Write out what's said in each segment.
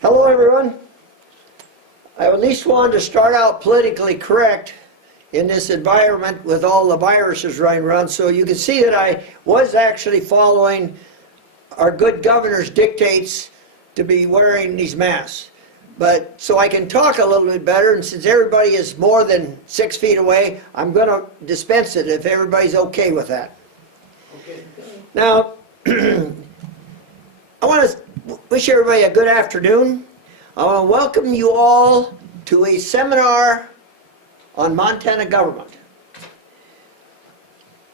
Hello everyone. I at least wanted to start out politically correct in this environment with all the viruses running around, so you can see that I was actually following our good governor's dictates to be wearing these masks. But so I can talk a little bit better, and since everybody is more than 6 feet away, I'm going to dispense it if everybody's okay with that. Okay. Now, I want to wish everybody a good afternoon. I want to welcome you all to a seminar on Montana government.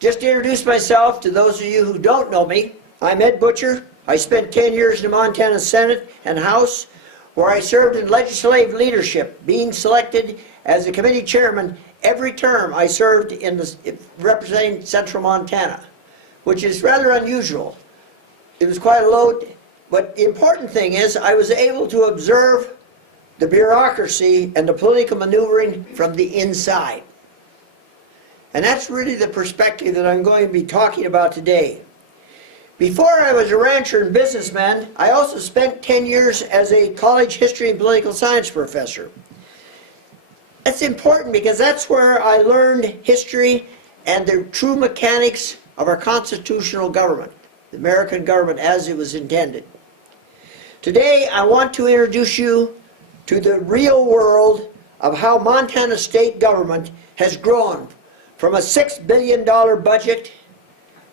Just to introduce myself to those of you who don't know me, I'm Ed Butcher. I spent 10 years in the Montana Senate and House, where I served in legislative leadership, being selected as a committee chairman every term I served in representing Central Montana, which is rather unusual. It was quite a load, but the important thing is I was able to observe the bureaucracy and the political maneuvering from the inside. And that's really the perspective that I'm going to be talking about today. Before I was a rancher and businessman, I also spent 10 years as a college history and political science professor. That's important because that's where I learned history and the true mechanics of our constitutional government, the American government as it was intended. Today, I want to introduce you to the real world of how Montana state government has grown from a $6 billion budget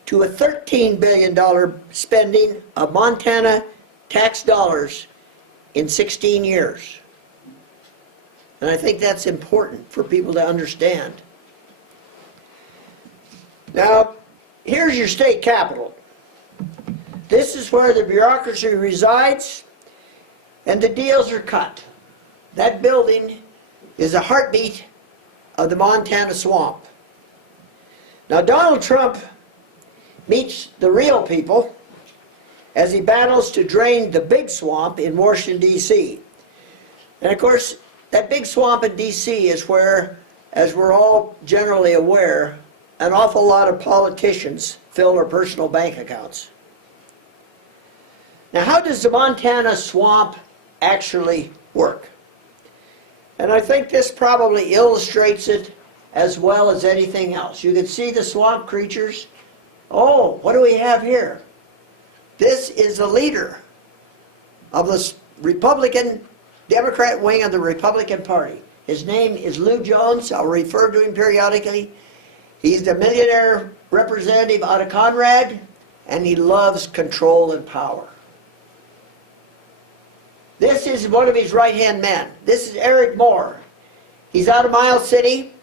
to a $13 billion spending of Montana tax dollars in 16 years. And I think that's important for people to understand. Now, here's your state capital. This is where the bureaucracy resides, and the deals are cut. That building is a heartbeat of the Montana swamp. Now, Donald Trump meets the real people as he battles to drain the big swamp in Washington, D.C. And of course, that big swamp in D.C. is where, as we're all generally aware, an awful lot of politicians fill their personal bank accounts. Now, how does the Montana swamp actually work? And I think this probably illustrates it as well as anything else. You can see the swamp creatures. Oh, what do we have here? This is the leader of the Republican, Democrat wing of the Republican Party. His name is Lou Jones. I'll refer to him periodically. He's the millionaire representative out of Conrad, and he loves control and power. This is one of his right-hand men. This is Eric Moore. He's out of Miles City,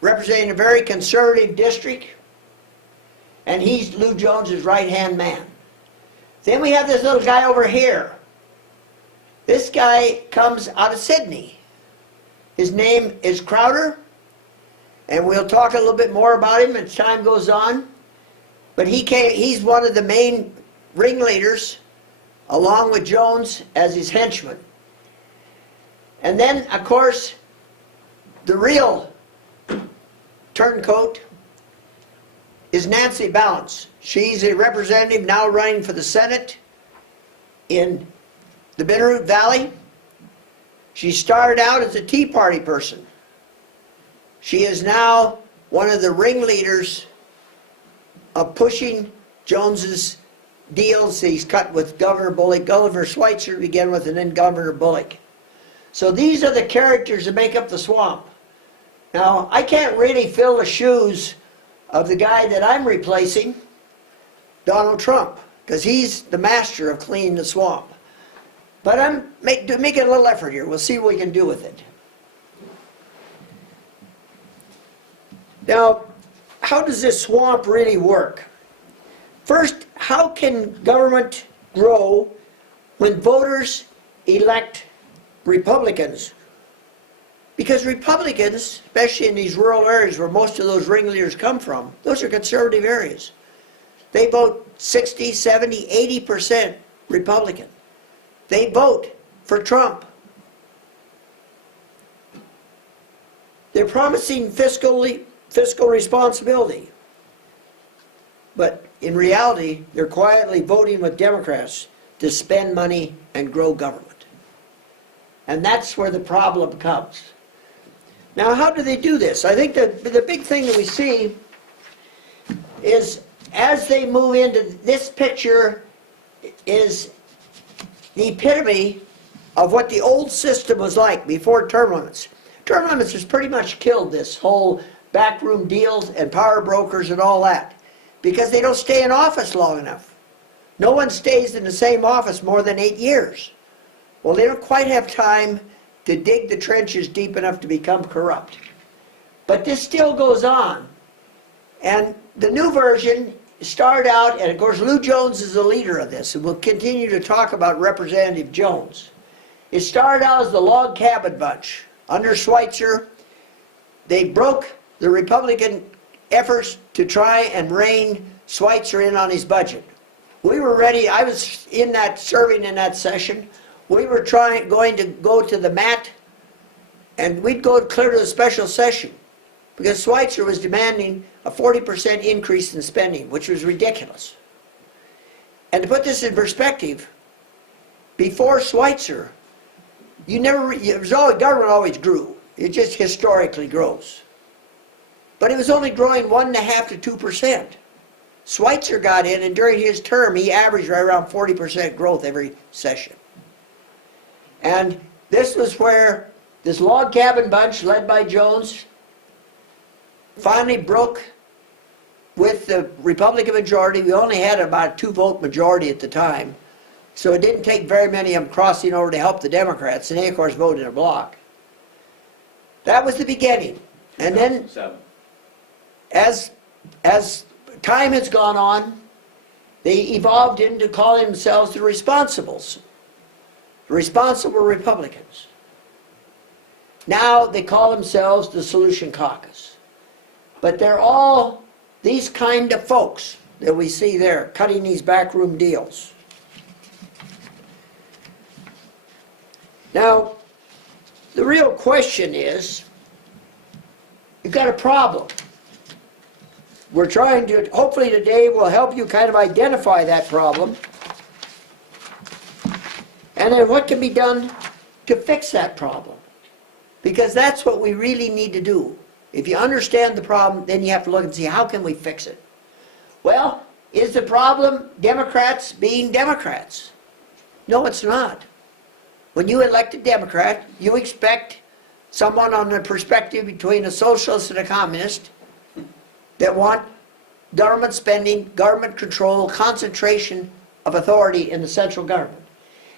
representing a very conservative district, and he's Lou Jones's right-hand man. Then we have this little guy over here. This guy comes out of Sydney. His name is Crowder, and we'll talk a little bit more about him as time goes on. But he's one of the main ringleaders, along with Jones as his henchman. And then, of course, the real turncoat is Nancy Balance. She's a representative now running for the Senate in the Bitterroot Valley. She started out as a Tea Party person. She is now one of the ringleaders of pushing Jones's deals he's cut with Governor Bullock. Governor Schweitzer began with, and then Governor Bullock. So these are the characters that make up the swamp. Now, I can't really fill the shoes of the guy that I'm replacing, Donald Trump, because he's the master of cleaning the swamp. But I'm making a little effort here. We'll see what we can do with it. Now, how does this swamp really work? First, how can government grow when voters elect Republicans? Because Republicans, especially in these rural areas where most of those ringleaders come from, those are conservative areas. They vote 60, 70, 80% Republican. They vote for Trump. They're promising fiscal responsibility. But in reality, they're quietly voting with Democrats to spend money and grow government. And that's where the problem comes. Now, how do they do this? I think the big thing that we see is as they move into this picture is the epitome of what the old system was like before term limits. Term limits has pretty much killed this whole backroom deals and power brokers and all that, because they don't stay in office long enough. No one stays in the same office more than 8 years. Well, they don't quite have time to dig the trenches deep enough to become corrupt. But this still goes on. And the new version started out, and of course Lou Jones is the leader of this, and we'll continue to talk about Representative Jones. It started out as the Log Cabin Bunch. Under Schweitzer, they broke the Republican efforts to try and rein Schweitzer in on his budget. We were ready, I was serving in that session. We were going to go to the mat, and we'd go clear to the special session, because Schweitzer was demanding a 40% increase in spending, which was ridiculous. And to put this in perspective, before Schweitzer, government always grew. It just historically grows. But it was only growing 1.5% to 2%. Schweitzer got in, and during his term, he averaged right around 40% growth every session. And this was where this Log Cabin Bunch, led by Jones, finally broke with the Republican majority. We only had about a 2-vote majority at the time, so it didn't take very many of them crossing over to help the Democrats, and they of course voted in a block. That was the beginning. And then as time has gone on, they evolved into calling themselves the Responsibles, the Responsible Republicans. Now they call themselves the Solution Caucus. But they're all these kind of folks that we see there, cutting these backroom deals. Now, the real question is, you've got a problem. We're trying to, hopefully today will help you kind of identify that problem, and then what can be done to fix that problem. Because that's what we really need to do. If you understand the problem, then you have to look and see, how can we fix it? Well, is the problem Democrats being Democrats? No, it's not. When you elect a Democrat, you expect someone on the perspective between a socialist and a communist that want government spending, government control, concentration of authority in the central government.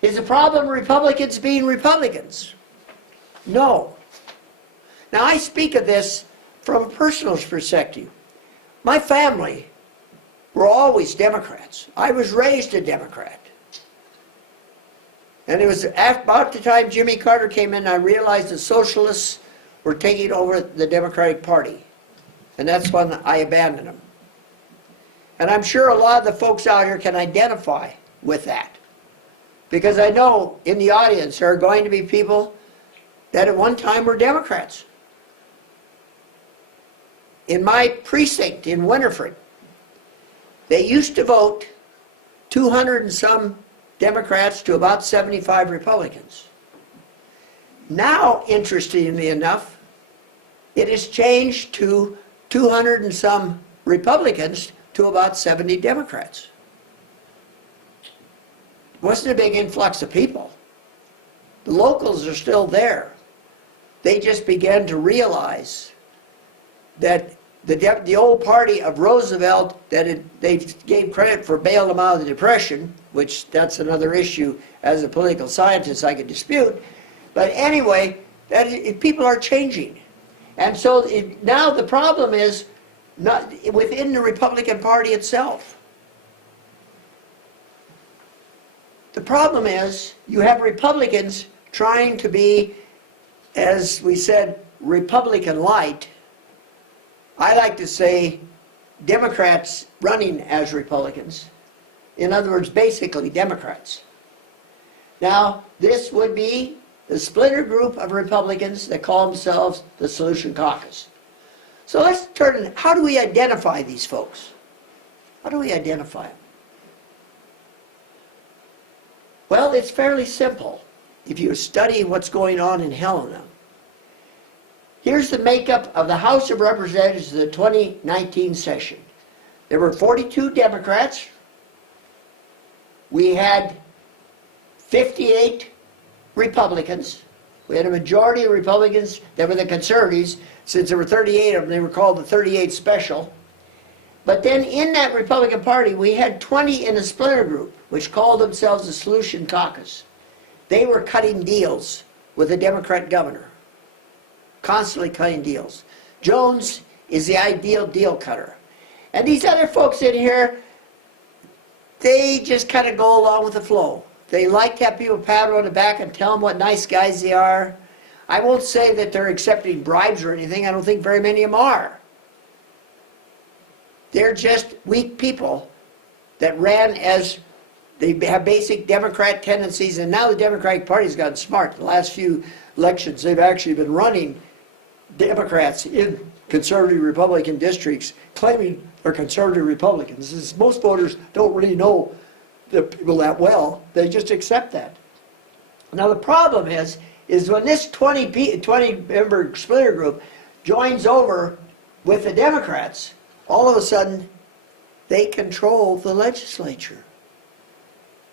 Is the problem Republicans being Republicans? No. Now, I speak of this from a personal perspective. My family were always Democrats. I was raised a Democrat. And it was about the time Jimmy Carter came in, I realized the socialists were taking over the Democratic Party. And that's when I abandoned them. And I'm sure a lot of the folks out here can identify with that. Because I know in the audience there are going to be people that at one time were Democrats. In my precinct in Winterford, they used to vote 200 and some Democrats to about 75 Republicans. Now, interestingly enough, it has changed to 200 and some Republicans to about 70 Democrats. It wasn't a big influx of people. The locals are still there. They just began to realize that the old party of Roosevelt, they gave credit for bailing them out of the Depression, which that's another issue as a political scientist I could dispute. But anyway, people are changing. And so now the problem is not within the Republican Party itself. The problem is you have Republicans trying to be, as we said, Republican light. I like to say Democrats running as Republicans. In other words, basically Democrats. Now, this would be the splinter group of Republicans that call themselves the Solution Caucus. So let's turn, how do we identify these folks? How do we identify them? Well, it's fairly simple. if you study what's going on in Helena. Here's the makeup of the House of Representatives of the 2019 session. There were 42 Democrats. We had 58 Republicans. We had a majority of Republicans that were the conservatives. Since there were 38 of them, they were called the 38 Special. But then in that Republican Party, we had 20 in a splinter group, which called themselves the Solution Caucus. They were cutting deals with the Democrat governor, constantly cutting deals. Jones is the ideal deal cutter. And these other folks in here, they just kind of go along with the flow. They like to have people pat them on the back and tell them what nice guys they are. I won't say that they're accepting bribes or anything. I don't think very many of them are. They're just weak people that ran as, they have basic Democrat tendencies, and now the Democratic Party's gotten smart. The last few elections, they've actually been running Democrats in conservative Republican districts, claiming they're conservative Republicans. Most voters don't really know the people that well. They just accept that. Now the problem is when this 20-member splinter group joins over with the Democrats, all of a sudden they control the legislature.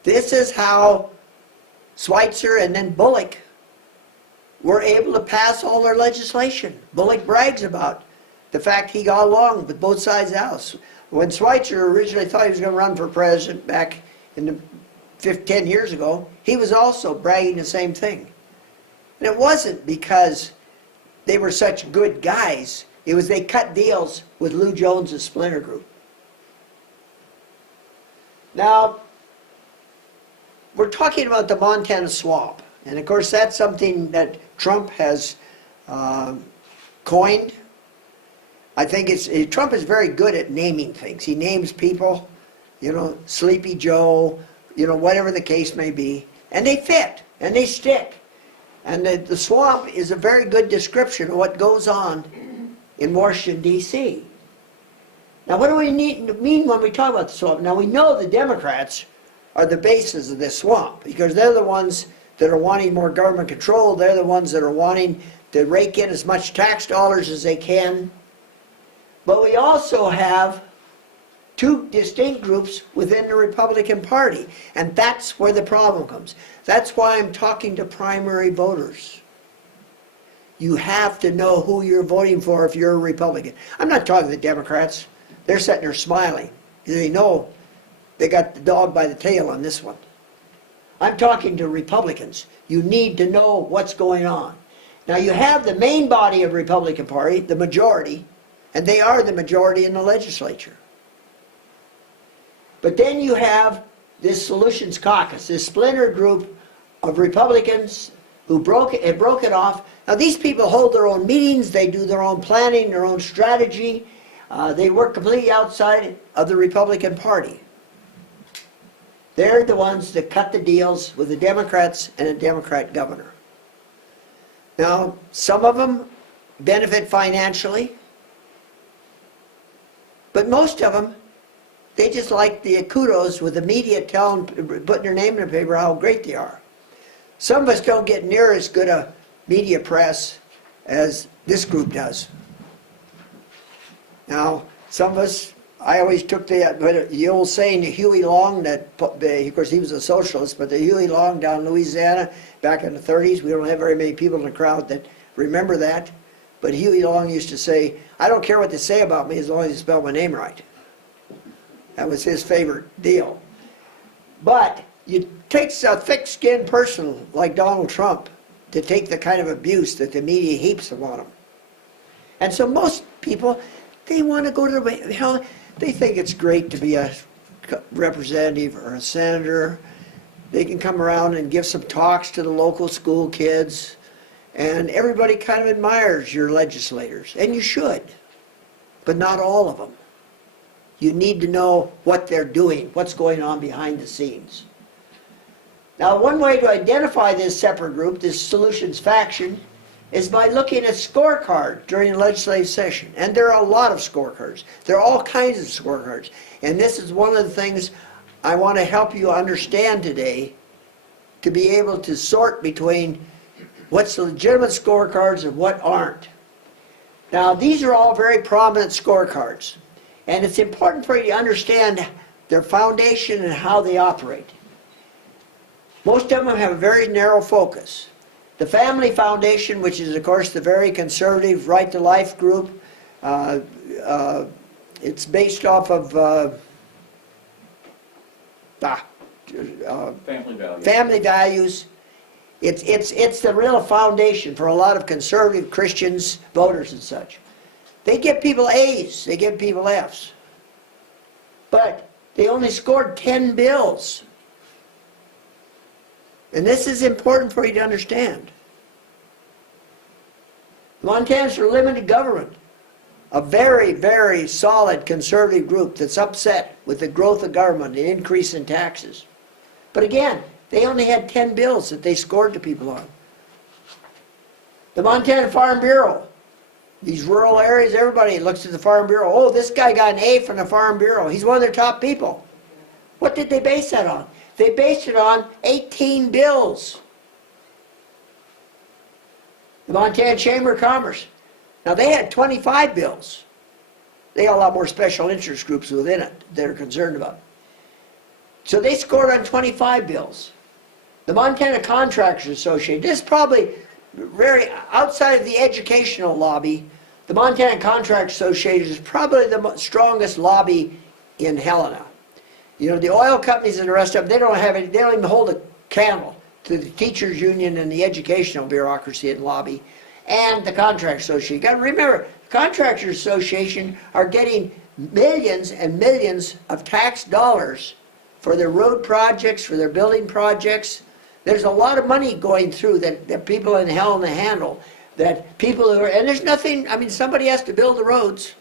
This is how Schweitzer and then Bullock were able to pass all their legislation. Bullock brags about the fact he got along with both sides of the House. When Schweitzer originally thought he was going to run for president back in 10 years ago, he was also bragging the same thing. And it wasn't because they were such good guys. It was they cut deals with Lou Jones' splinter group. Now, we're talking about the Montana swamp. And of course, that's something that Trump has coined. I think Trump is very good at naming things. He names people, you know, Sleepy Joe, you know, whatever the case may be. And they fit, and they stick. And the swamp is a very good description of what goes on in Washington, D.C. Now, what do we mean when we talk about the swamp? Now, we know the Democrats are the bases of this swamp because they're the ones that are wanting more government control. They're the ones that are wanting to rake in as much tax dollars as they can. But we also have two distinct groups within the Republican Party, and that's where the problem comes. That's why I'm talking to primary voters. You have to know who you're voting for if you're a Republican. I'm not talking to the Democrats. They're sitting there smiling. They know they got the dog by the tail on this one. I'm talking to Republicans. You need to know what's going on. Now you have the main body of the Republican Party, the majority, and they are the majority in the legislature. But then you have this Solutions Caucus, this splinter group of Republicans who broke it off. Now these people hold their own meetings, they do their own planning, their own strategy. They work completely outside of the Republican Party. They're the ones that cut the deals with the Democrats and a Democrat governor. Now, some of them benefit financially, but most of them, they just like the kudos with the media putting their name in the paper how great they are. Some of us don't get near as good a media press as this group does. Now, some of us, I always took the old saying, Huey Long, that of course he was a socialist, but the Huey Long down in Louisiana back in the 30s, we don't have very many people in the crowd that remember that, but Huey Long used to say, I don't care what they say about me as long as you spell my name right. That was his favorite deal. But it takes a thick-skinned person like Donald Trump to take the kind of abuse that the media heaps upon him. And so most people, they want to go to the, they think it's great to be a representative or a senator. They can come around and give some talks to the local school kids, and everybody kind of admires your legislators, and you should, but not all of them. You need to know what they're doing, what's going on behind the scenes. Now, one way to identify this separate group, this Solutions Faction, is by looking at scorecards during the legislative session. And there are a lot of scorecards. There are all kinds of scorecards. And this is one of the things I want to help you understand today to be able to sort between what's legitimate scorecards and what aren't. Now, these are all very prominent scorecards, and it's important for you to understand their foundation and how they operate. Most of them have a very narrow focus. The Family Foundation, which is, of course, the very conservative Right to Life group, it's based off of family values. It's the real foundation for a lot of conservative Christians, voters and such. They give people A's, they give people F's. But they only scored 10 bills. And this is important for you to understand. Montana's for limited government, a very, very solid conservative group that's upset with the growth of government and increase in taxes. But again, they only had 10 bills that they scored to people on. The Montana Farm Bureau, these rural areas, everybody looks at the Farm Bureau. Oh, this guy got an A from the Farm Bureau. He's one of their top people. What did they base that on? They based it on 18 bills. The Montana Chamber of Commerce. Now, they had 25 bills. They have a lot more special interest groups within it they're concerned about. So they scored on 25 bills. The Montana Contractors Association, this is probably very outside of the educational lobby. The Montana Contractors Association is probably the strongest lobby in Helena. You know, the oil companies and the rest of them, they don't even hold a candle to the teachers union and the educational bureaucracy and lobby and the Contractors Association. You got to remember, the Contractors Association are getting millions and millions of tax dollars for their road projects, for their building projects. There's a lot of money going through that people in Helena handle, that people who are, and there's nothing, I mean, somebody has to build the roads.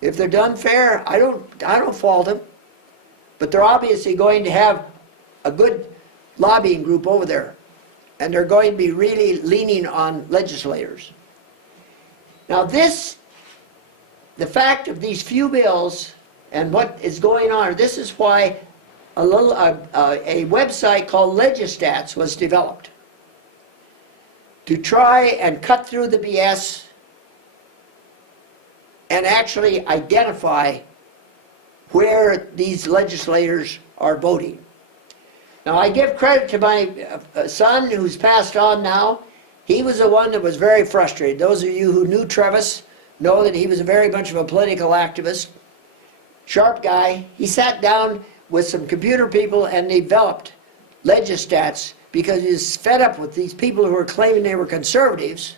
If they're done fair, I don't fault them. But they're obviously going to have a good lobbying group over there. And they're going to be really leaning on legislators. Now this, the fact of these few bills and what is going on, this is why a website called Legistats was developed to try and cut through the BS and actually identify where these legislators are voting. Now, I give credit to my son, who's passed on now. He was the one that was very frustrated. Those of you who knew Travis know that he was very much of a political activist, sharp guy. He sat down with some computer people and developed Legistats because he was fed up with these people who were claiming they were conservatives,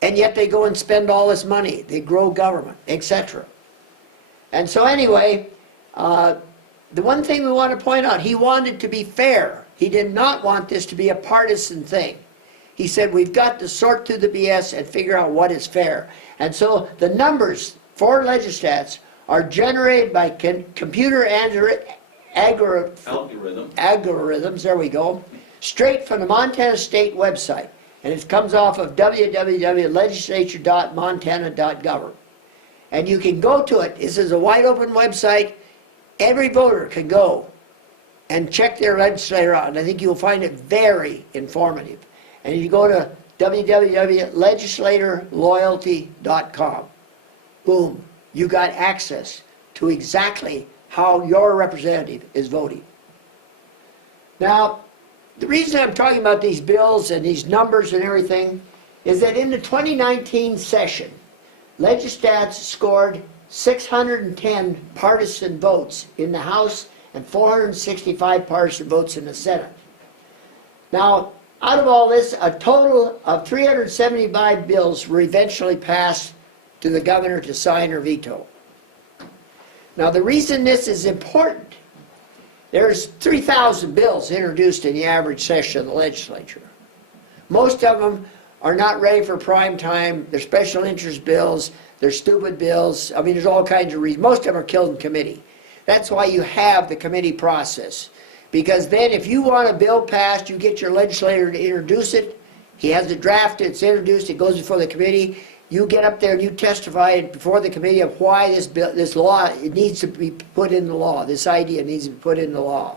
and yet they go and spend all this money. They grow government, etc. And so anyway, the one thing we want to point out, he wanted to be fair. He did not want this to be a partisan thing. He said we've got to sort through the BS and figure out what is fair. And so the numbers for Legistats are generated by computer algorithms, there we go, straight from the Montana State website. And it comes off of www.legislature.montana.gov. And you can go to it. This is a wide open website. Every voter can go and check their legislator out. And I think you'll find it very informative. And you go to www.legislatorloyalty.com. Boom. You got access to exactly how your representative is voting. Now, the reason I'm talking about these bills and these numbers and everything is that in the 2019 session, Legistats scored 610 partisan votes in the House and 465 partisan votes in the Senate. Now, out of all this, a total of 375 bills were eventually passed to the governor to sign or veto. Now, the reason this is important, there's 3,000 bills introduced in the average session of the legislature. Most of them are not ready for prime time. They're special interest bills. They're stupid bills. I mean, there's all kinds of reasons. Most of them are killed in committee. That's why you have the committee process. Because then if you want a bill passed, you get your legislator to introduce it. He has it drafted, it's introduced, it goes before the committee. You get up there and you testify before the committee of why this bill, this law, it needs to be put in the law. This idea needs to be put in the law.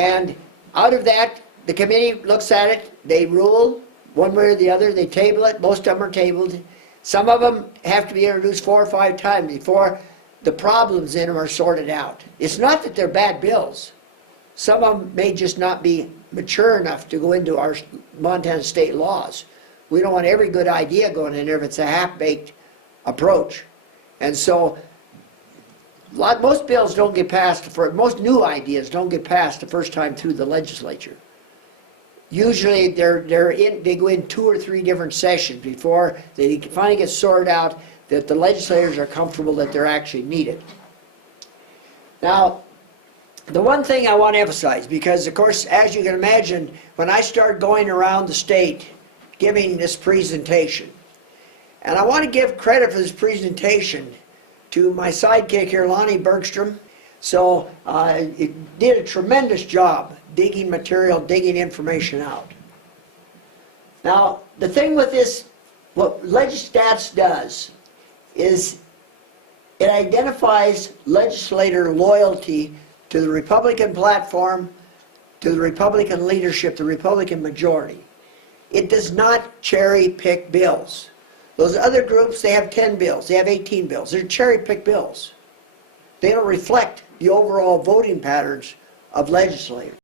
And out of that, the committee looks at it, they rule one way or the other, they table it, most of them are tabled. Some of them have to be introduced 4 or 5 times before the problems in them are sorted out. It's not that they're bad bills. Some of them may just not be mature enough to go into our Montana state laws. We don't want every good idea going in there if it's a half-baked approach. And so most bills don't get passed, most new ideas don't get passed the first time through the legislature. Usually they go in 2 or 3 different sessions before they finally get sorted out that the legislators are comfortable that they're actually needed. Now, the one thing I want to emphasize, because of course, as you can imagine, when I start going around the state giving this presentation, and I want to give credit for this presentation to my sidekick here, Lonnie Bergstrom. So it did a tremendous job digging material, digging information out. Now, the thing with this, what Legistats does is it identifies legislator loyalty to the Republican platform, to the Republican leadership, the Republican majority. It does not cherry pick bills. Those other groups, they have 10 bills, they have 18 bills. They're cherry pick bills. They don't reflect the overall voting patterns of legislators.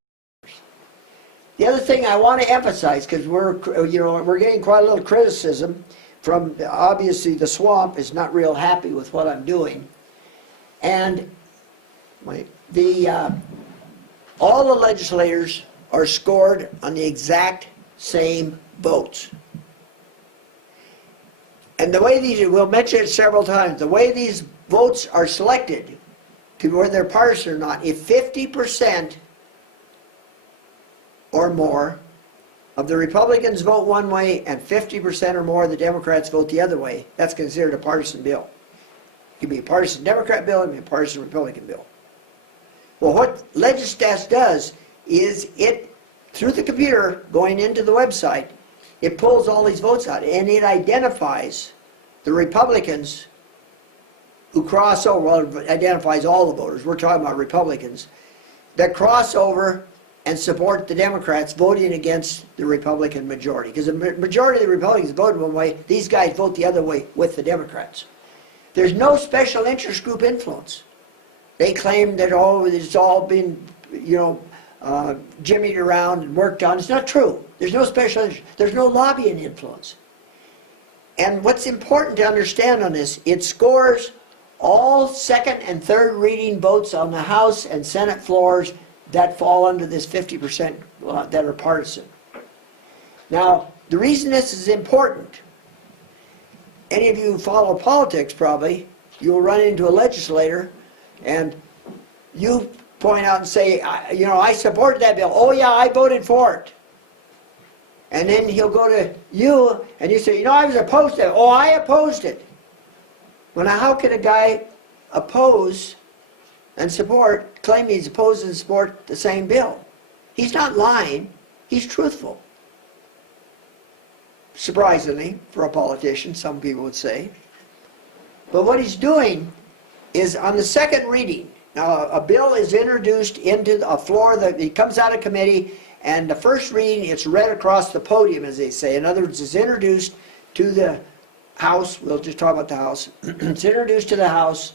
The other thing I want to emphasize, because we're getting quite a little criticism from, obviously the swamp is not real happy with what I'm doing. And all the legislators are scored on the exact same votes. And the way these, we'll mention it several times, the way these votes are selected to whether they're partisan or not, if 50% or more of the Republicans vote one way and 50% or more of the Democrats vote the other way, that's considered a partisan bill. It can be a partisan Democrat bill, it can be a partisan Republican bill. Well, what Legistats does is it, through the computer going into the website, it pulls all these votes out and it identifies the Republicans who cross over, well, it identifies all the voters, we're talking about Republicans, that cross over and support the Democrats voting against the Republican majority. Because the majority of the Republicans voted one way, these guys vote the other way with the Democrats. There's no special interest group influence. They claim that, oh, it's all been, jimmied around and worked on. It's not true. There's no special interest. There's no lobbying influence. And what's important to understand on this, it scores all second and third reading votes on the House and Senate floors that fall under this 50% that are partisan. Now, the reason this is important, any of you who follow politics probably, you'll run into a legislator and you point out and say, I supported that bill. Oh yeah, I voted for it. And then he'll go to you and you say, I was opposed to it. Oh, I opposed it. Well, now how can a guy oppose and support, claim he's opposed and support the same bill? He's not lying, he's truthful. Surprisingly, for a politician, some people would say. But what he's doing is on the second reading, now a bill is introduced into a floor, it comes out of committee, and the first reading, it's read across the podium, as they say. In other words, it's introduced to the House, we'll just talk about the House, it's introduced to the House,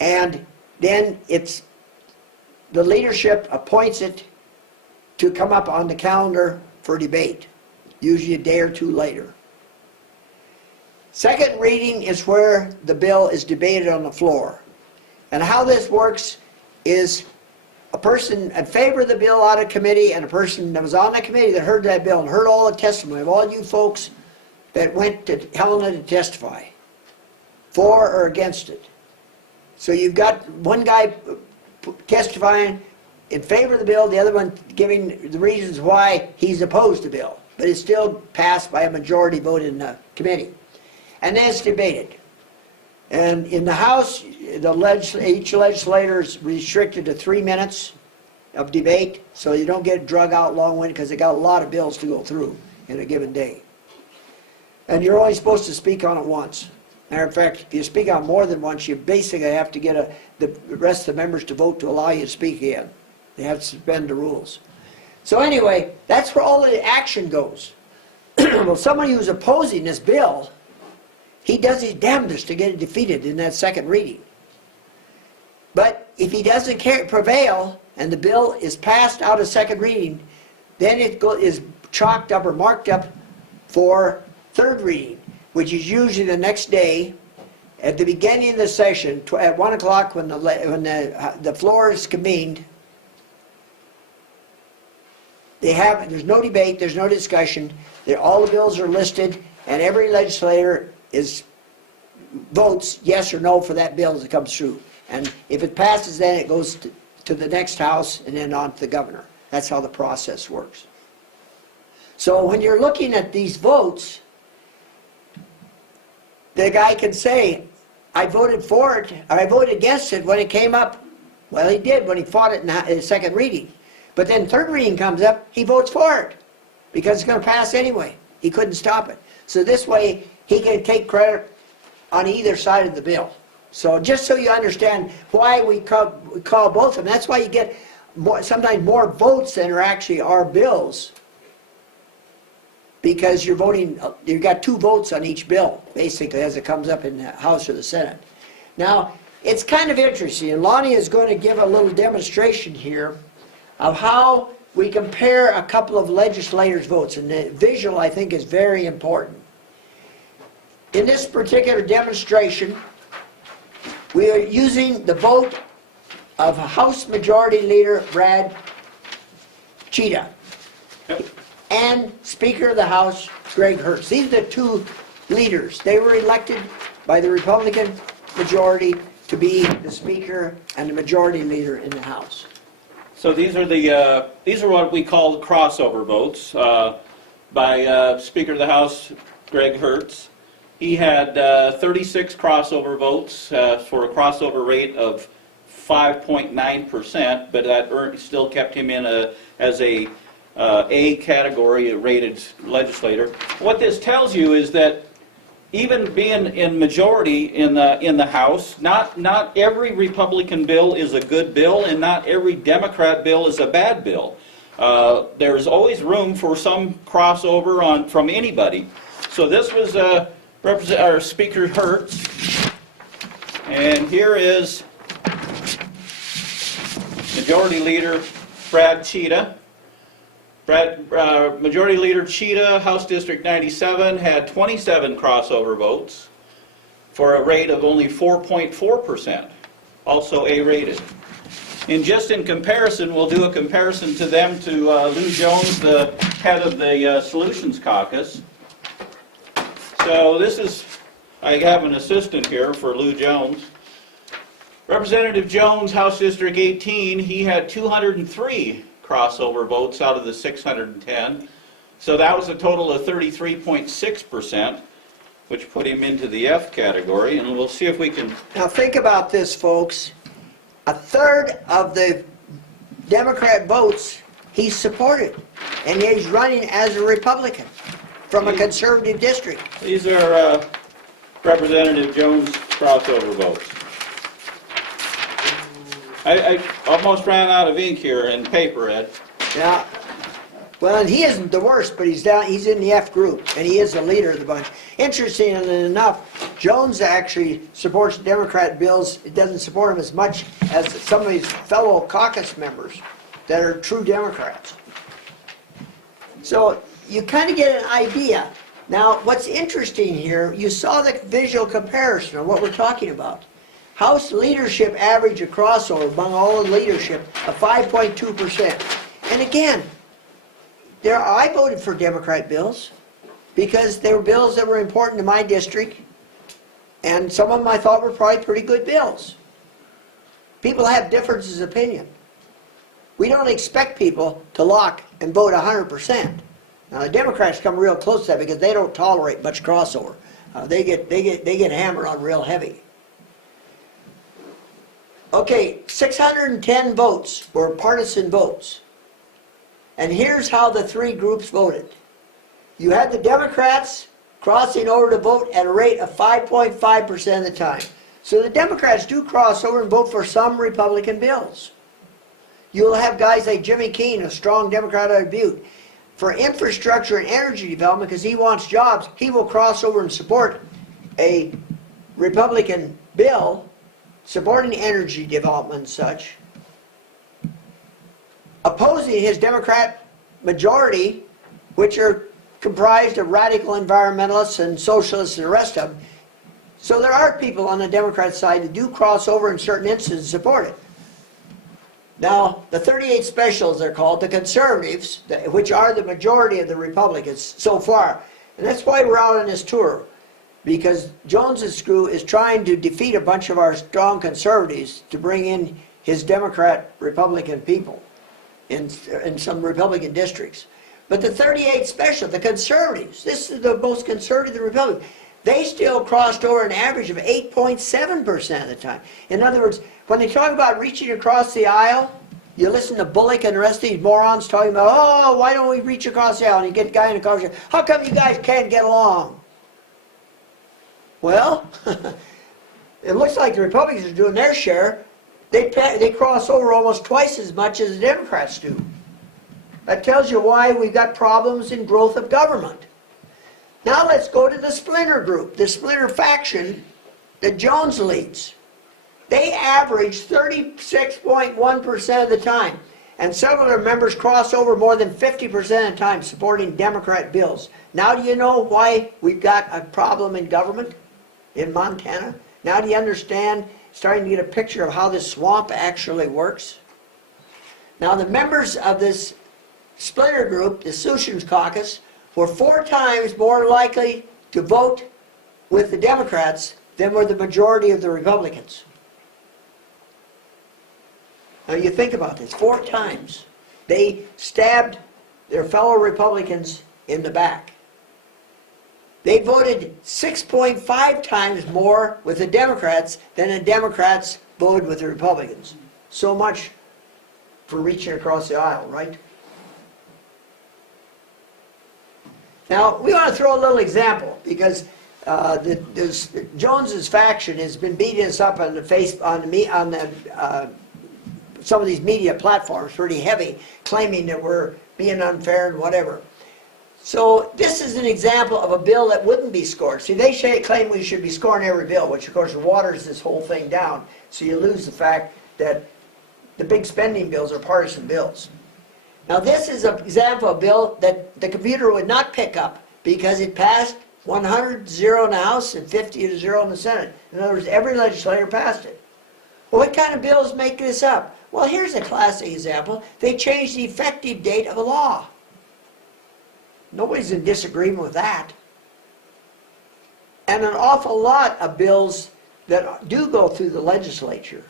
and then the leadership appoints it to come up on the calendar for debate, usually a day or two later. Second reading is where the bill is debated on the floor. And how this works is a person in favor of the bill out of committee and a person that was on the committee that heard that bill and heard all the testimony of all you folks that went to Helena to testify, for or against it. So you've got one guy testifying in favor of the bill, the other one giving the reasons why he's opposed the bill. But it's still passed by a majority vote in the committee. And then it's debated. And in the House, each legislator is restricted to 3 minutes of debate, so you don't get drug out long-winded because they got a lot of bills to go through in a given day. And you're only supposed to speak on it once. Matter of fact, if you speak on more than once, you basically have to get the rest of the members to vote to allow you to speak again. They have to suspend the rules. So anyway, that's where all the action goes. Well, somebody who's opposing this bill, he does his damnedest to get it defeated in that second reading. But if he doesn't prevail and the bill is passed out of second reading, then it is chalked up or marked up for third reading, which is usually the next day at the beginning of the session at 1 o'clock when the floor is convened. There's no debate, there's no discussion, all the bills are listed, and every legislator votes yes or no for that bill as it comes through. And if it passes, then it goes to the next house and then on to the governor. That's how the process works. So when you're looking at these votes, the guy can say, I voted for it, or I voted against it when it came up. Well, he did when he fought it in the second reading. But then third reading comes up, he votes for it because it's going to pass anyway. He couldn't stop it. So this way, he can take credit on either side of the bill. So just so you understand why we call both of them, that's why you get sometimes more votes than are bills. Because you're voting, you've got 2 votes on each bill, basically, as it comes up in the House or the Senate. Now, it's kind of interesting, and Lonnie is going to give a little demonstration here of how we compare a couple of legislators' votes, and the visual, I think, is very important. In this particular demonstration, we are using the vote of House Majority Leader Brad Cheetah. Yep. And Speaker of the House, Greg Hertz. These are the 2 leaders. They were elected by the Republican majority to be the Speaker and the Majority Leader in the House. So these are what we call crossover votes by Speaker of the House, Greg Hertz. He had 36 crossover votes for a crossover rate of 5.9%, but that still kept him in as a A category rated legislator. What this tells you is that even being in majority in the House, not every Republican bill is a good bill, and not every Democrat bill is a bad bill. There's always room for some crossover from anybody. So this was our Speaker Hertz, and here is Majority Leader Brad Cheetah. Majority Leader Cheetah, House District 97, had 27 crossover votes for a rate of only 4.4%, also A-rated. And just in comparison, we'll do a comparison to them to Lou Jones, the head of the Solutions Caucus. So this is, I have an assistant here for Lou Jones. Representative Jones, House District 18, he had 203 crossover votes out of the 610. So that was a total of 33.6%, which put him into the F category, and we'll see if we can... Now think about this, folks. A third of the Democrat votes he supported, and he's running as a Republican from a conservative district. These are Representative Jones' crossover votes. I almost ran out of ink here and paper, Ed. Yeah. Well, and he isn't the worst, but he's in the F group, and he is the leader of the bunch. Interestingly enough, Jones actually supports Democrat bills. It doesn't support him as much as some of his fellow caucus members that are true Democrats. So you kind of get an idea. Now, what's interesting here, you saw the visual comparison of what we're talking about. House leadership average a crossover among all the leadership of 5.2%. And again, I voted for Democrat bills because they were bills that were important to my district, and some of them I thought were probably pretty good bills. People have differences of opinion. We don't expect people to lock and vote 100%. Now the Democrats come real close to that because they don't tolerate much crossover. They get hammered on real heavy. Okay, 610 votes were partisan votes. And here's how the 3 groups voted. You had the Democrats crossing over to vote at a rate of 5.5% of the time. So the Democrats do cross over and vote for some Republican bills. You'll have guys like Jimmy Keene, a strong Democrat out of Butte. For infrastructure and energy development, because he wants jobs, he will cross over and support a Republican bill supporting energy development and such, opposing his Democrat majority, which are comprised of radical environmentalists and socialists and the rest of them. So there are people on the Democrat side that do cross over in certain instances and support it. Now, the 38 specials, they're called, the conservatives, which are the majority of the Republicans so far. And that's why we're out on this tour, because Jones's crew is trying to defeat a bunch of our strong conservatives to bring in his Democrat Republican people in some Republican districts. But the 38 special, the conservatives, this is the most conservative of the Republicans, they still crossed over an average of 8.7% of the time. In other words, when they talk about reaching across the aisle, you listen to Bullock and the rest of these morons talking about, oh, why don't we reach across the aisle? And you get a guy in the car, how come you guys can't get along? Well, it looks like the Republicans are doing their share. They cross over almost twice as much as the Democrats do. That tells you why we've got problems in growth of government. Now let's go to the Splinter group, the Splinter Faction that Jones leads. They average 36.1% of the time, and several of their members cross over more than 50% of the time supporting Democrat bills. Now do you know why we've got a problem in government in Montana? Now do you understand, starting to get a picture of how this swamp actually works? Now the members of this Splinter group, the Sushan's Caucus, were 4 times more likely to vote with the Democrats than were the majority of the Republicans. Now you think about this, 4 times. They stabbed their fellow Republicans in the back. They voted 6.5 times more with the Democrats than the Democrats voted with the Republicans. So much for reaching across the aisle, right? Now, we want to throw a little example, because Jones's faction has been beating us up on the face, some of these media platforms pretty heavy, claiming that we're being unfair and whatever. So this is an example of a bill that wouldn't be scored. See, they claim we should be scoring every bill, which of course waters this whole thing down. So you lose the fact that the big spending bills are partisan bills. Now this is an example of a bill that the computer would not pick up because it passed 100-0 in the House and 50-0 in the Senate. In other words, every legislator passed it. Well, what kind of bills make this up? Well, here's a classic example. They changed the effective date of a law. Nobody's in disagreement with that. And an awful lot of bills that do go through the legislature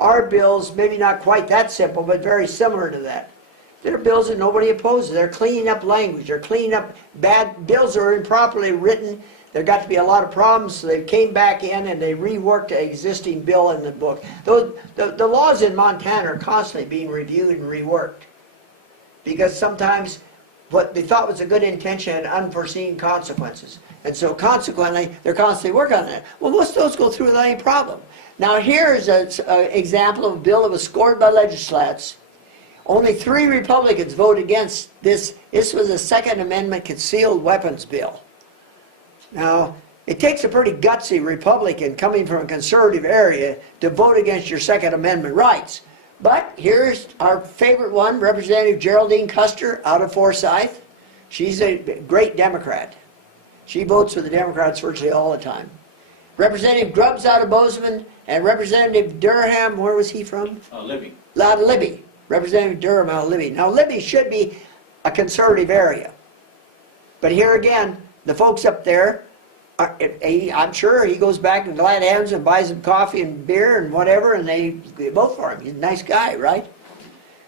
are bills, maybe not quite that simple, but very similar to that. They're bills that nobody opposes. They're cleaning up language. They're cleaning up bad bills that are improperly written. There got to be a lot of problems, so they came back in and they reworked an existing bill in the book. The laws in Montana are constantly being reviewed and reworked, because sometimes what they thought was a good intention had unforeseen consequences. And so consequently, they're constantly working on it. Well, most of those go through without any problem. Now here's an example of a bill that was scored by legislats. Only 3 Republicans voted against this. This was a Second Amendment concealed weapons bill. Now, it takes a pretty gutsy Republican coming from a conservative area to vote against your Second Amendment rights. But here's our favorite one, Representative Geraldine Custer out of Forsyth. She's a great Democrat. She votes for the Democrats virtually all the time. Representative Grubbs out of Bozeman, and Representative Durham, where was he from? Libby. Out of Libby. Representative Durham out of Libby. Now Libby should be a conservative area. But here again, the folks up there, I'm sure he goes back to Glad Hands and buys them coffee and beer and whatever, and they vote for him. He's a nice guy, right?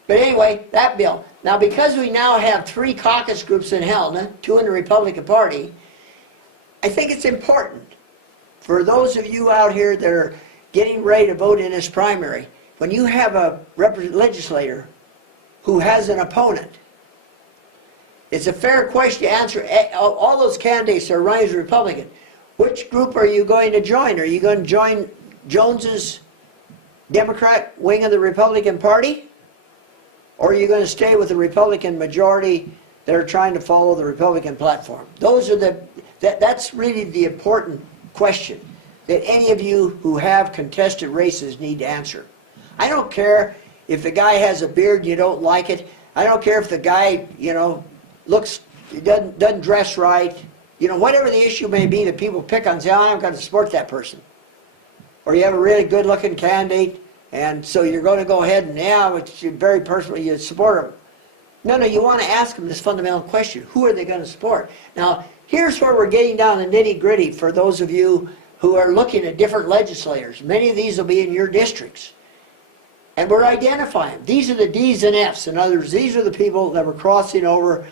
But anyway, that bill. Now because we now have 3 caucus groups in Helena, 2 in the Republican Party, I think it's important for those of you out here that are getting ready to vote in this primary, when you have a legislator who has an opponent, it's a fair question to answer. All those candidates are running as Republican. Which group are you going to join? Are you going to join Jones's Democrat wing of the Republican Party? or are you going to stay with the Republican majority that are trying to follow the Republican platform? Those are that's really the important question that any of you who have contested races need to answer. I don't care if the guy has a beard and you don't like it. I don't care if the guy, doesn't dress right. Whatever the issue may be that people pick on and say, I'm going to support that person. Or you have a really good looking candidate, and so you're going to go ahead and, it's very personal, you support them. No, you want to ask them this fundamental question. Who are they going to support? Now, here's where we're getting down the nitty-gritty for those of you who are looking at different legislators. Many of these will be in your districts. And we're identifying. These are the D's and F's. In other words, these are the people that were crossing over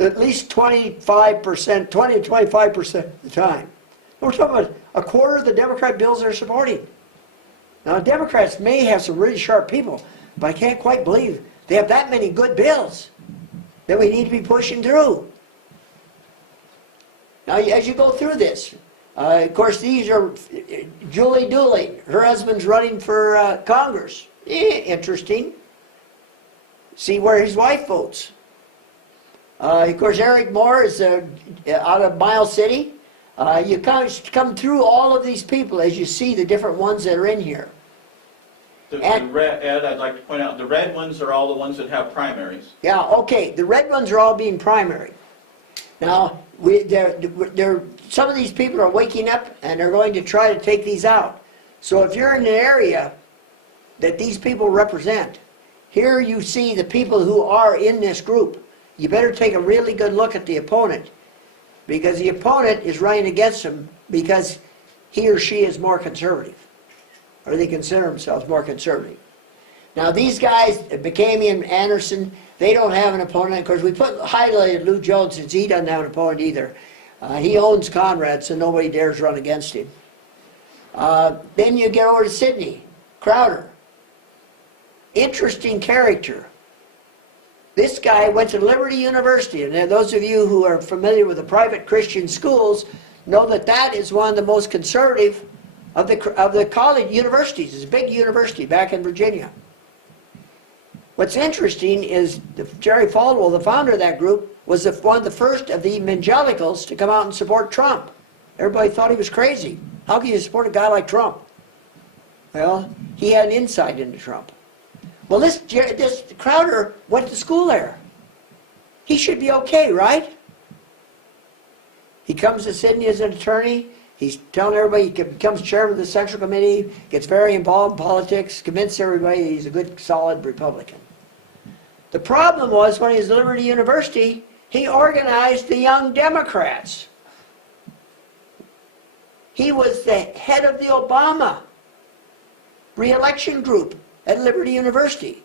at least 25%, 20 to 25% of the time. We're talking about a quarter of the Democrat bills they're supporting. Now, Democrats may have some really sharp people, but I can't quite believe they have that many good bills that we need to be pushing through. Now, as you go through this, of course, these are Julie Dooley. Her husband's running for Congress. Interesting. See where his wife votes. Of course, Eric Moore is out of Miles City. You come through all of these people as you see the different ones that are in here. Ed, I'd like to point out, the red ones are all the ones that have primaries. Yeah, okay. The red ones are all being primary. Now, some of these people are waking up and they're going to try to take these out. So if you're in an area that these people represent, here you see the people who are in this group. You better take a really good look at the opponent, because the opponent is running against them because he or she is more conservative, or they consider themselves more conservative. Now these guys, McCamey and Anderson, they don't have an opponent. Of course, we highlighted Lou Jones since he doesn't have an opponent either. He owns Conrad, so nobody dares run against him. Then you get over to Sidney Crowder. Interesting character. This guy went to Liberty University, and those of you who are familiar with the private Christian schools know that that is one of the most conservative of the college universities. It's a big university back in Virginia. What's interesting is Jerry Falwell, the founder of that group, was one of the first of the evangelicals to come out and support Trump. Everybody thought he was crazy. How can you support a guy like Trump? Well, he had an insight into Trump. Well, this Crowder went to school there. He should be okay, right? He comes to Sydney as an attorney. He's telling everybody he becomes chairman of the Central Committee, gets very involved in politics, convinces everybody he's a good, solid Republican. The problem was when he was at Liberty University, he organized the Young Democrats. He was the head of the Obama re-election group at Liberty University.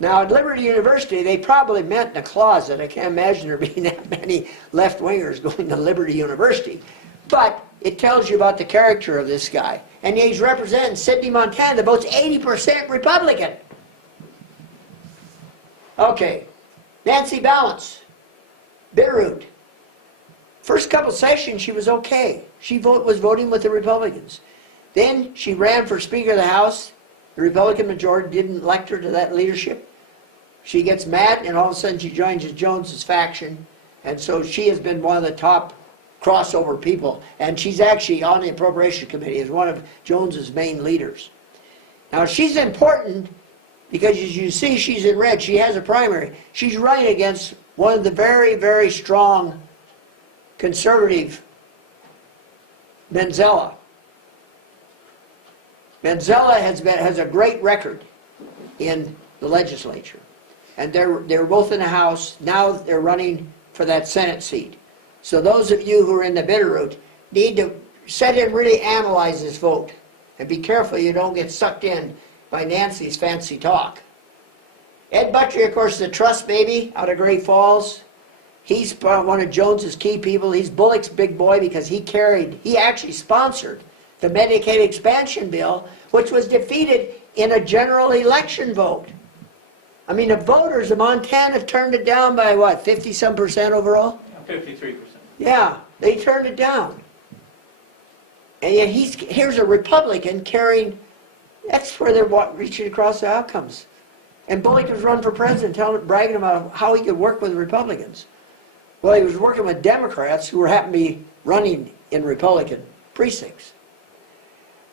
Now, at Liberty University, they probably met in a closet. I can't imagine there being that many left-wingers going to Liberty University. But it tells you about the character of this guy. And he's representing Sidney, Montana, that votes 80% Republican. Okay, Nancy Balance, Bitterroot. First couple sessions, she was okay. She was voting with the Republicans. Then she ran for Speaker of the House. The Republican majority didn't elect her to that leadership. She gets mad, and all of a sudden she joins Jones's faction. And so she has been one of the top crossover people. And she's actually on the Appropriation Committee as one of Jones's main leaders. Now she's important because, as you see, she's in red. She has a primary. She's running against one of the very, very strong conservative Manzella. Manzella has a great record in the legislature. And they're both in the House. Now they're running for that Senate seat. So those of you who are in the Bitterroot need to sit and really analyze this vote. And be careful you don't get sucked in by Nancy's fancy talk. Ed Buttrey, of course, is a trust baby out of Great Falls. He's one of Jones's key people. He's Bullock's big boy because he actually sponsored the Medicaid Expansion bill, which was defeated in a general election vote. I mean, the voters of Montana turned it down by what, 50-some% overall? 53%. Yeah, they turned it down. And yet here's a Republican carrying, that's where they're reaching across the outcomes. And Bullock was running for president, bragging about how he could work with Republicans. Well, he was working with Democrats who happened to be running in Republican precincts.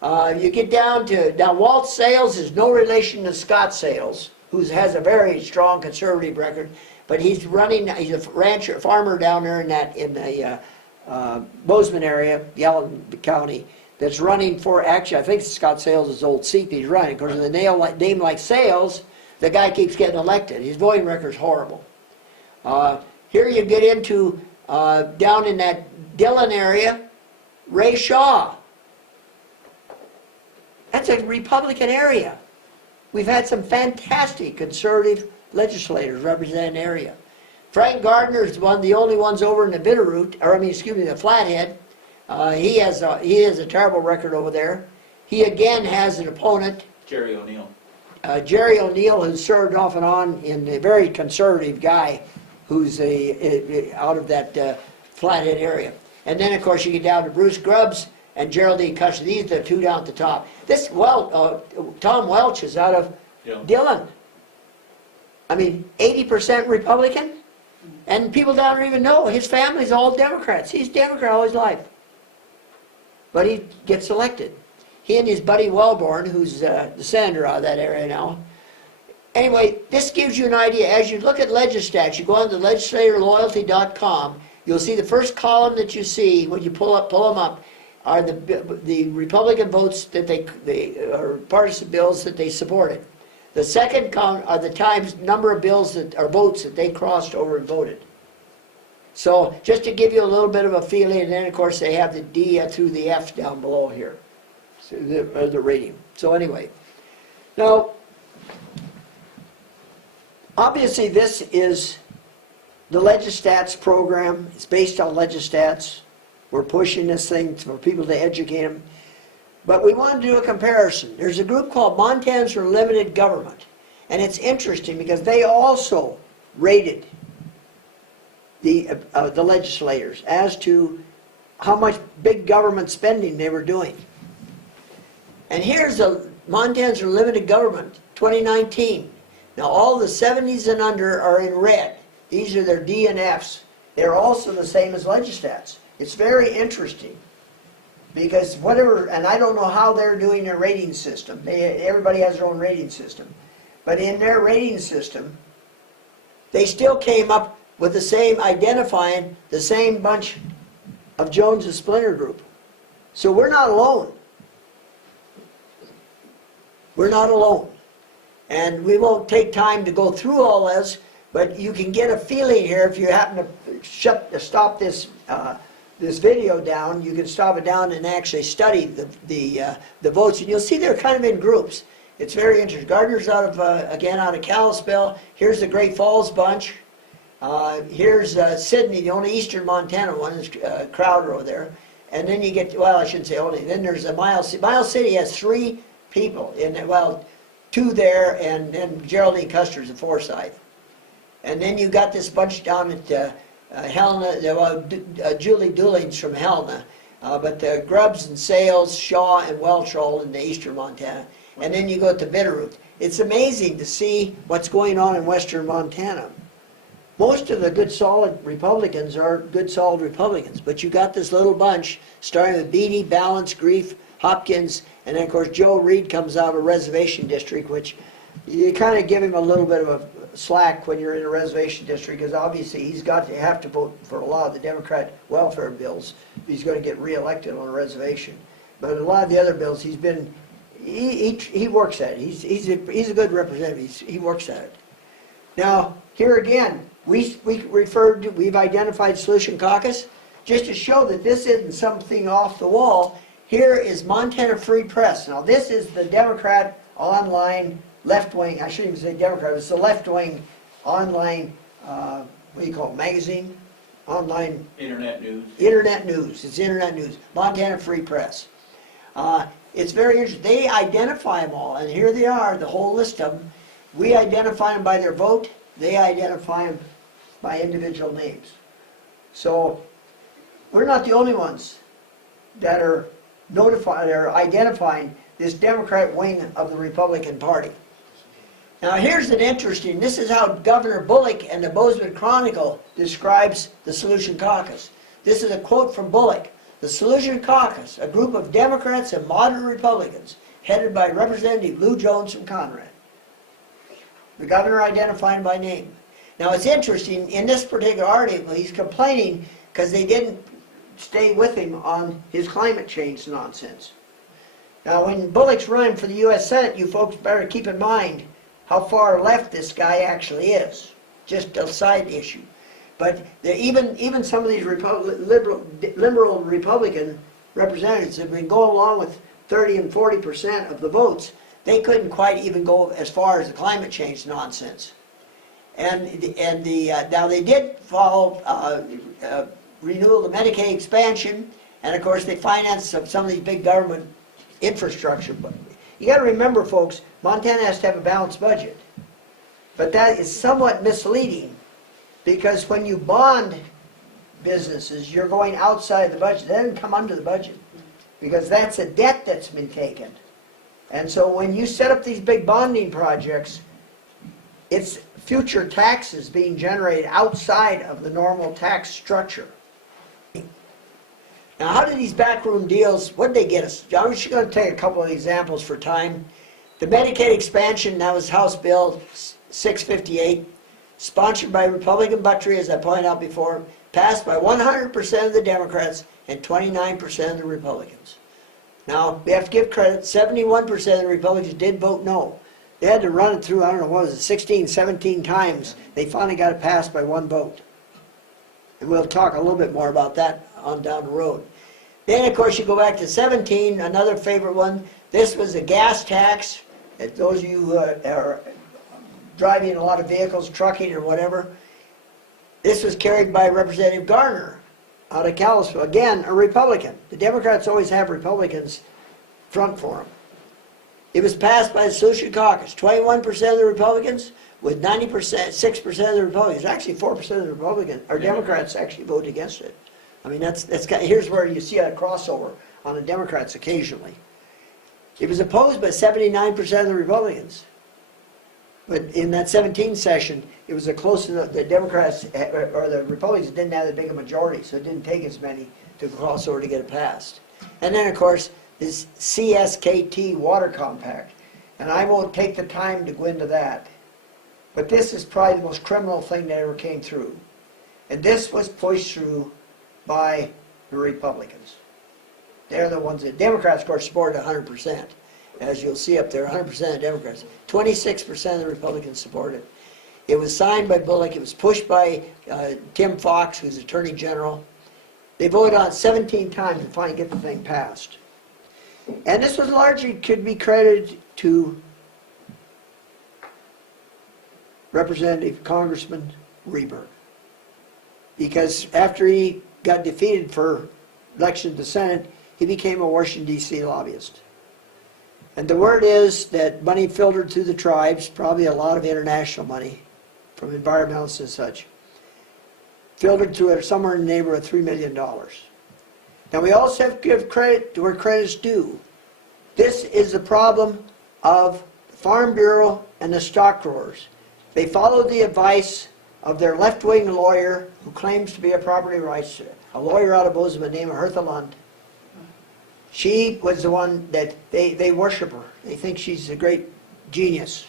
You get down to, now Walt Sales is no relation to Scott Sales, who has a very strong conservative record, but he's a rancher, farmer down there in the Bozeman area, Gallen County, that's running for, actually I think Scott Sales is old seat he's running, because of the name like Sales, the guy keeps getting elected. His voting record's horrible. Here you get into, down in that Dillon area, Ray Shaw. That's a Republican area. We've had some fantastic conservative legislators represent the area. Frank Gardner is the only ones over in the Bitterroot, the Flathead. He has a terrible record over there. He again has an opponent, Jerry O'Neill. Jerry O'Neill, who served off and on, in a very conservative guy who's out of that Flathead area. And then, of course, you get down to Bruce Grubbs and Geraldine Custer. These are the two down at the top. Tom Welch is out of Dillon. 80% Republican, and people down there even know his family's all Democrats. He's Democrat all his life. But he gets elected. He and his buddy Wellborn, who's the senator out of that area now. Anyway, this gives you an idea. As you look at Legislature, you go on to legislatorloyalty.com, you'll see the first column that you see when you pull them up are the Republican votes that or partisan bills that they supported. The second column are the number of bills or votes that they crossed over and voted. So just to give you a little bit of a feeling, and then of course they have the D through the F down below here, so the rating. So anyway, now obviously this is the Legistats program. It's based on Legistats. We're pushing this thing for people to educate them. But we want to do a comparison. There's a group called Montans for Limited Government. And it's interesting because they also rated the legislators as to how much big government spending they were doing. And here's the Montans for Limited Government, 2019. Now all the 70s and under are in red. These are their D and Fs. They're also the same as Legistats. It's very interesting because and I don't know how they're doing their rating system. Everybody has their own rating system. But in their rating system, they still came up with identifying the same bunch of Jones's Splinter Group. So we're not alone. We're not alone. And we won't take time to go through all this, but you can get a feeling here if you happen to stop this this video down. You can stop it down and actually study the votes, and you'll see they're kind of in groups. It's very interesting. Gardner's again out of Kalispell. Here's the Great Falls bunch. Here's Sidney, the only eastern Montana one, is Crowder over there. And then you get, well, I shouldn't say only, then there's Miles City. Miles City has 3 people, two there, and then Geraldine Custer's at Forsyth. And then you got this bunch down at Helena, Julie Dooling's from Helena, but Grubbs and Sales, Shaw and Welch all in the eastern Montana. And then you go to Bitterroot. It's amazing to see what's going on in western Montana. Most of the good solid Republicans are good solid Republicans, but you got this little bunch starting with Beatty, Balance, Grief, Hopkins, and then of course Joe Reed comes out of a reservation district, which you kind of give him a little bit of a slack when you're in a reservation district, because obviously he's got to have to vote for a lot of the Democrat welfare bills if he's going to get reelected on a reservation. But a lot of the other bills, he works at it. He's a good representative. He works at it. Now here again, we've identified Solution Caucus just to show that this isn't something off the wall. Here is Montana Free Press. Now this is the Democrat online left-wing, I shouldn't even say Democrat, it's the left-wing online, magazine? Online... Internet news. Internet news. It's internet news. Montana Free Press. It's very interesting. They identify them all, and here they are, the whole list of them. We identify them by their vote. They identify them by individual names. So we're not the only ones that are identifying this Democrat wing of the Republican Party. Now here's an interesting, this is how Governor Bullock and the Bozeman Chronicle describes the Solution Caucus. This is a quote from Bullock. The Solution Caucus, a group of Democrats and moderate Republicans, headed by Representative Lou Jones from Conrad. The governor identified by name. Now it's interesting, in this particular article, he's complaining because they didn't stay with him on his climate change nonsense. Now when Bullock's running for the U.S. Senate, you folks better keep in mind how far left this guy actually is. Just a side issue. But even some of these liberal Republican representatives have been going along with 30 and 40% of the votes. They couldn't quite even go as far as the climate change nonsense. Now they did follow renewal of the Medicaid expansion, and of course they financed some of these big government infrastructure. But you got to remember, folks, Montana has to have a balanced budget. But that is somewhat misleading, because when you bond businesses, you're going outside the budget. That doesn't come under the budget, because that's a debt that's been taken. And so when you set up these big bonding projects, it's future taxes being generated outside of the normal tax structure. Now, how did these backroom deals, what did they get us? I'm just going to take a couple of examples for time. The Medicaid expansion, that was House Bill 658, sponsored by Republican Buttry, as I pointed out before, passed by 100% of the Democrats and 29% of the Republicans. Now, we have to give credit, 71% of the Republicans did vote no. They had to run it through, I don't know, what was it, 16, 17 times. They finally got it passed by one vote. And we'll talk a little bit more about that on down the road. Then, of course, you go back to 17, another favorite one. This was a gas tax. Those of you who are driving a lot of vehicles, trucking or whatever, this was carried by Representative Garner out of Kalispell. Again, a Republican. The Democrats always have Republicans front for them. It was passed by the Solution Caucus. 21% of the Republicans with 90%, 6% of the Republicans. Actually, 4% of the Republicans, or Democrats actually voted against it. I mean, here's where you see a crossover on the Democrats occasionally. It was opposed by 79% of the Republicans. But in that 17 session, it was a close enough, the Democrats, or the Republicans didn't have that big a majority, so it didn't take as many to cross over to get it passed. And then, of course, this CSKT water compact. And I won't take the time to go into that. But this is probably the most criminal thing that ever came through. And this was pushed through by the Republicans. They're the ones that Democrats, of course, supported 100%. As you'll see up there, 100% of Democrats. 26% of the Republicans supported it. It was signed by Bullock. It was pushed by Tim Fox, who's Attorney General. They voted on it 17 times to finally get the thing passed. And this was largely could be credited to Representative Congressman Rehberg. Because after he got defeated for election to the Senate, he became a Washington, D.C. lobbyist. And the word is that money filtered through the tribes, probably a lot of international money from environmentalists and such, filtered through it somewhere in the neighborhood of $3 million. Now we also have to give credit to where credit's due. This is the problem of the Farm Bureau and the stock growers. They followed the advice of their left-wing lawyer who claims to be a property rights, a lawyer out of Bozeman named Hertha Lund. She was the one that they worship her. They think she's a great genius.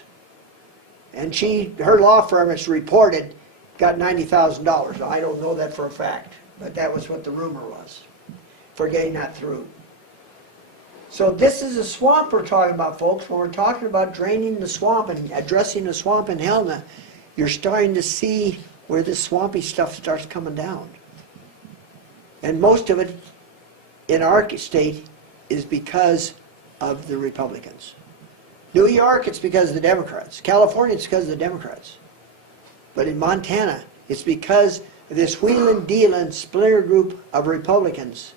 And her law firm, it's reported, got $90,000. I don't know that for a fact, but that was what the rumor was for getting that through. So this is a swamp we're talking about, folks. When we're talking about draining the swamp and addressing the swamp in Helena, you're starting to see where this swampy stuff starts coming down. And most of it in our state is because of the Republicans. New York, it's because of the Democrats. California, it's because of the Democrats. But in Montana, it's because of this wheelin' dealin' splinter group of Republicans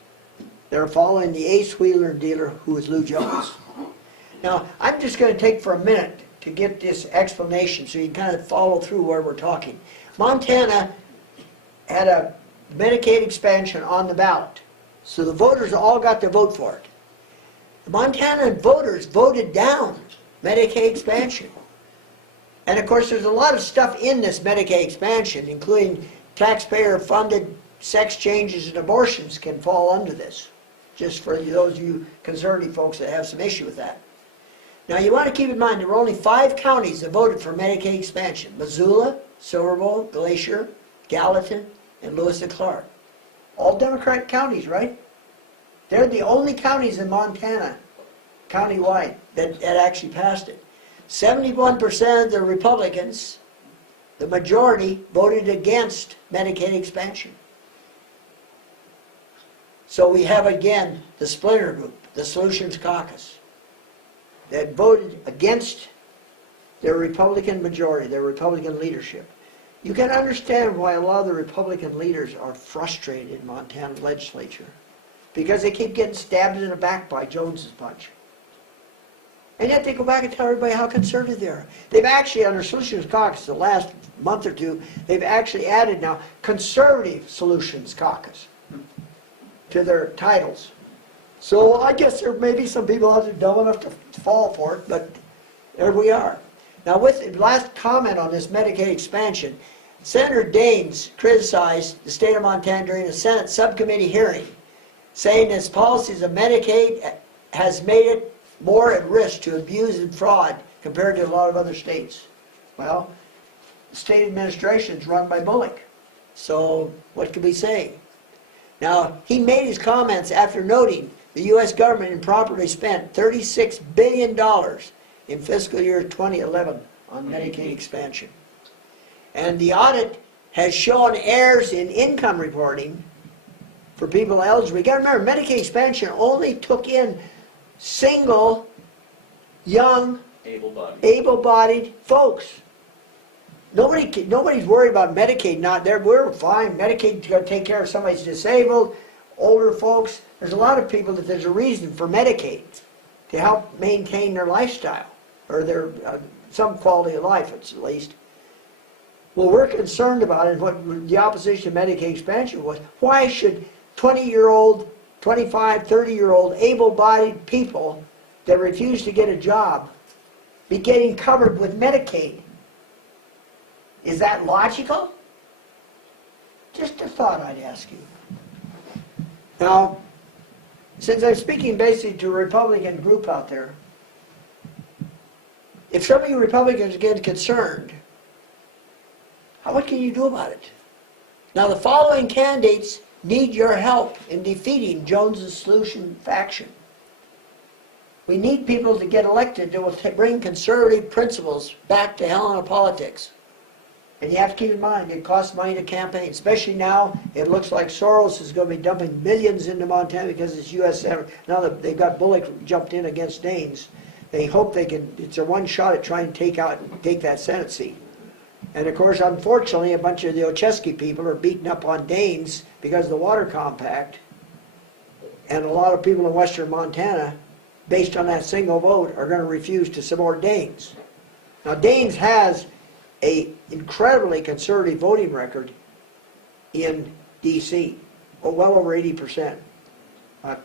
that are following the ace wheeler dealer who is Lou Jones. Now, I'm just going to take for a minute to get this explanation so you can kind of follow through where we're talking. Montana had a Medicaid expansion on the ballot, so the voters all got to vote for it. The Montana voters voted down Medicaid expansion. And of course, there's a lot of stuff in this Medicaid expansion, including taxpayer-funded sex changes and abortions can fall under this, just for those of you conservative folks that have some issue with that. Now, you want to keep in mind, there were only 5 counties that voted for Medicaid expansion: Missoula, Silver Bowl, Glacier, Gallatin, and Lewis and Clark. All Democratic counties, right? They're the only counties in Montana, countywide, that actually passed it. 71% of the Republicans, the majority, voted against Medicaid expansion. So we have again the Splinter Group, the Solutions Caucus, that voted against their Republican majority, their Republican leadership. You can understand why a lot of the Republican leaders are frustrated in Montana legislature, because they keep getting stabbed in the back by Jones's bunch. And yet they go back and tell everybody how conservative they are. They've actually, under Solutions Caucus, the last month or two, they've actually added now Conservative Solutions Caucus to their titles. So I guess there may be some people out there dumb enough to fall for it, but there we are. Now, with the last comment on this Medicaid expansion, Senator Daines criticized the state of Montana during a Senate subcommittee hearing, saying its policies of Medicaid has made it more at risk to abuse and fraud compared to a lot of other states. Well, the state administration is run by Bullock, so what can we say? Now, he made his comments after noting the U.S. government improperly spent $36 billion in fiscal year 2011 on Medicaid expansion. And the audit has shown errors in income reporting for people eligible. You got to remember, Medicaid expansion only took in single, young, able-bodied folks. Nobody's worried about Medicaid not there. We're fine. Medicaid's going to take care of somebody's disabled, older folks. There's a lot of people that there's a reason for Medicaid to help maintain their lifestyle, or their some quality of life at least. Well, we're concerned about it, and what the opposition to Medicaid expansion was, why should 20-year-old, 25, 30-year-old able-bodied people that refuse to get a job be getting covered with Medicaid? Is that logical? Just a thought I'd ask you. Now, since I'm speaking basically to a Republican group out there, if some of you Republicans get concerned, what can you do about it? Now, the following candidates need your help in defeating Jones's Solution Faction. We need people to get elected that will bring conservative principles back to Helena politics. And you have to keep in mind, it costs money to campaign, especially now. It looks like Soros is going to be dumping millions into Montana because it's U.S. Senate. Now that they've got Bullock jumped in against Daines, they hope they can, it's a one shot at trying to take that Senate seat. And of course, unfortunately, a bunch of the Ocheski people are beating up on Daines because of the water compact. And a lot of people in western Montana, based on that single vote, are going to refuse to support Daines. Now, Daines has an incredibly conservative voting record in D.C., well over 80%.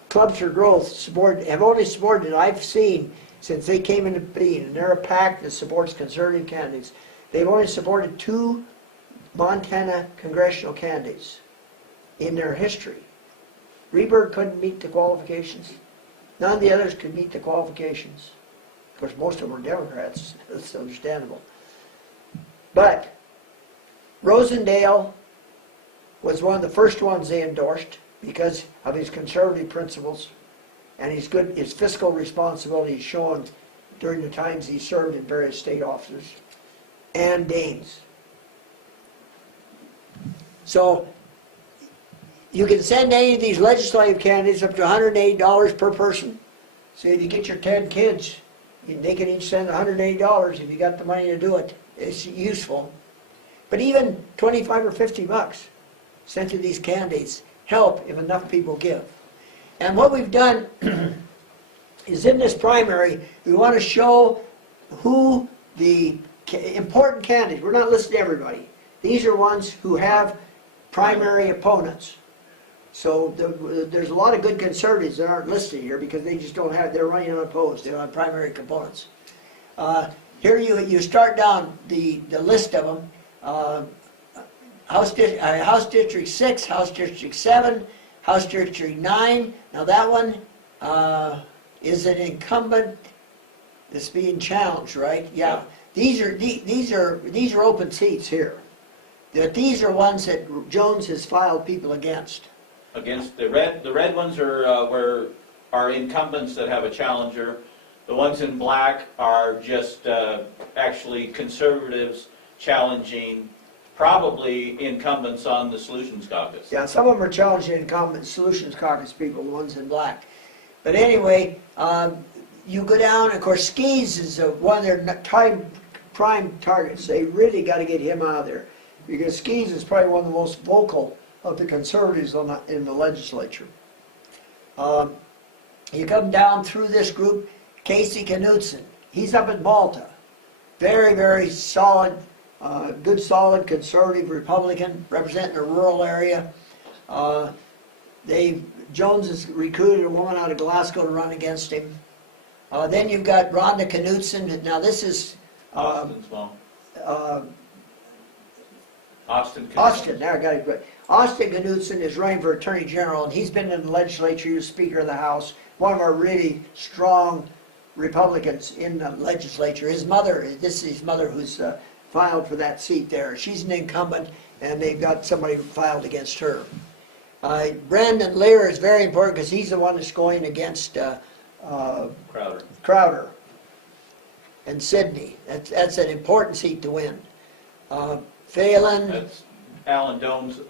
Clubs for Growth have only supported, I've seen, since they came into being, and they're a PAC that supports conservative candidates. They've only supported 2 Montana congressional candidates in their history. Rehberg couldn't meet the qualifications. None of the others could meet the qualifications. Of course, most of them were Democrats. That's understandable. But Rosendale was one of the first ones they endorsed because of his conservative principles and his fiscal responsibility shown during the times he served in various state offices. And Daines. So you can send any of these legislative candidates up to $180 per person. So if you get your 10 kids, they can each send $180 if you got the money to do it. It's useful. But even 25 or 50 bucks sent to these candidates help if enough people give. And what we've done is in this primary, we want to show who the important candidates. We're not listing everybody. These are ones who have primary opponents. So there's a lot of good conservatives that aren't listed here because they just don't have, they're running unopposed. They don't have primary components. here you start down the list of them. House District 6, House District 7, House District 9. Now that one is an incumbent that's being challenged, right? Yeah. These are open seats here. These are ones that Jones has filed people against. Against the red ones are incumbents that have a challenger. The ones in black are just actually conservatives challenging probably incumbents on the Solutions Caucus. Yeah, some of them are challenging incumbent Solutions Caucus people, the ones in black. But anyway, you go down, of course, Skis is one of their prime targets. They really got to get him out of there, because Skis is probably one of the most vocal of the conservatives in the legislature. You come down through this group, Casey Knudsen. He's up in Malta. Very, very solid, good solid conservative Republican, representing a rural area. Jones has recruited a woman out of Glasgow to run against him. Then you've got Rhonda Knudsen. Now this is Austin, there, I got it right. Austin Knudsen is running for Attorney General, and he's been in the legislature, he was Speaker of the House, one of our really strong Republicans in the legislature. His mother, this is his mother who's filed for that seat there. She's an incumbent, and they've got somebody filed against her. Brandon Lear is very important because he's the one that's going against Crowder and Sidney. That's an important seat to win. Phelan. That's Alan Doan's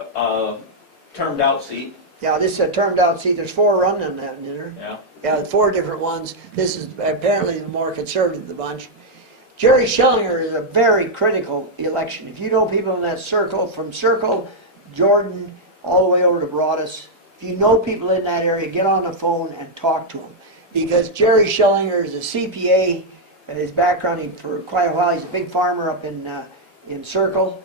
termed out seat. Yeah, this is a termed out seat. There's 4 running that in there. Yeah. Yeah, 4 different ones. This is apparently the more conservative of the bunch. Jerry Schillinger is a very critical election. If you know people in that circle, from Circle, Jordan, all the way over to Broadus, if you know people in that area, get on the phone and talk to them. Because Jerry Schillinger is a CPA, and his background, for quite a while, he's a big farmer up in Circle.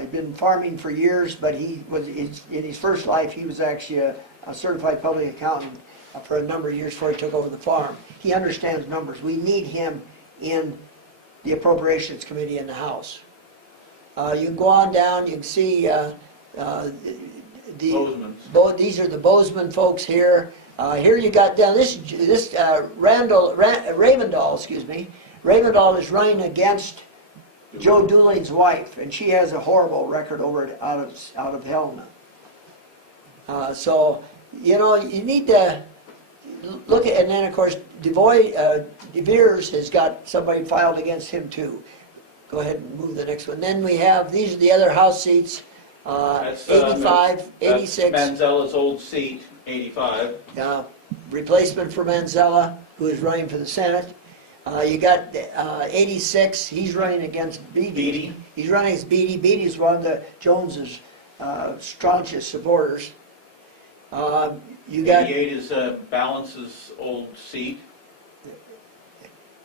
He'd been farming for years, but in his first life, he was actually a certified public accountant for a number of years before he took over the farm. He understands numbers. We need him in the Appropriations Committee in the House. You can go on down, you can see these are the Bozeman folks here. Here you got down, Ravendahl, excuse me. Ravendahl is running against Joe Dooling's wife, and she has a horrible record out of Helena. So, you know, you need to look at, and then of course, De Beers has got somebody filed against him too. Go ahead and move the next one. Then we have, these are the other House seats, 85, 86. Manzella's old seat, 85. Replacement for Manzella, who is running for the Senate. You got 86, he's running against Beatty. He's running against Beatty. Beatty's one of the Jones's staunchest supporters. You got 88 is Balance's old seat.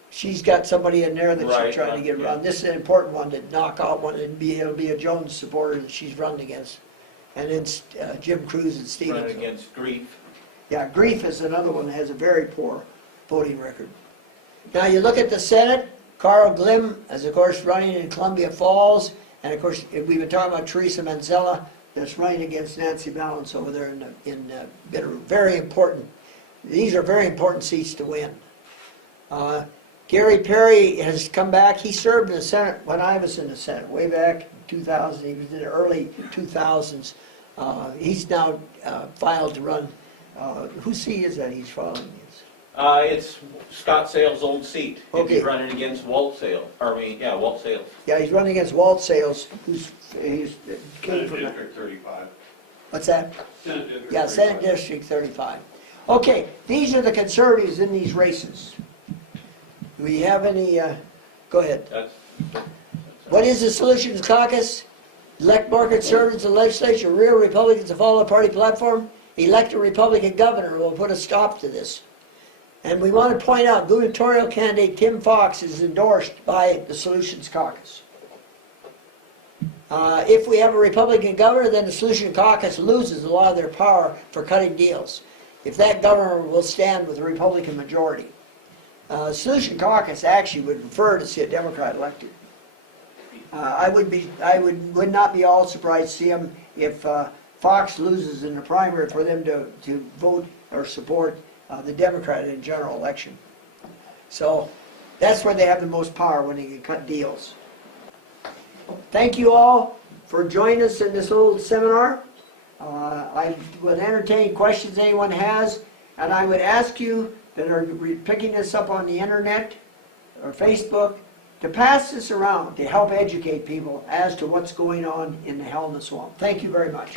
She's got somebody in there that she's trying to get yeah. around. This is an important one to knock out one, and it'll be a Jones supporter that she's running against. And then Jim Cruz and Stevens. Running against Grief. Yeah, Grief is another one that has a very poor voting record. Now you look at the Senate, Carl Glimm is of course running in Columbia Falls, and of course we've been talking about Teresa Manzella that's running against Nancy Balance over there in Bitterroot. Very important. These are very important seats to win. Gary Perry has come back. He served in the Senate when I was in the Senate, way back in 2000. He was in the early 2000s. He's now filed to run. Whose seat is that he's filing against? It's Scott Sales' old seat. Okay. He's running against Walt Sales. Walt Sales. Yeah, he's running against Walt Sales, he's came Senate from. District 35. What's that? Senate District Yeah, 35. Senate District 35. Okay, these are the conservatives in these races. Do we have any, go ahead. What is the Solutions Caucus? Elect more conservatives in the legislature, real Republicans to follow the party platform. Elect a Republican governor will put a stop to this. And we want to point out, gubernatorial candidate Tim Fox is endorsed by the Solutions Caucus. If we have a Republican governor, then the Solutions Caucus loses a lot of their power for cutting deals. If that governor will stand with a Republican majority. Solution Caucus actually would prefer to see a Democrat elected. I would not be all surprised to see them if Fox loses in the primary for them to vote or support the Democrat in general election. So that's where they have the most power, when they can cut deals. Thank you all for joining us in this little seminar. I would entertain questions anyone has, and I would ask you that are picking this up on the internet or Facebook to pass this around to help educate people as to what's going on in the Hell in the Swamp. Thank you very much.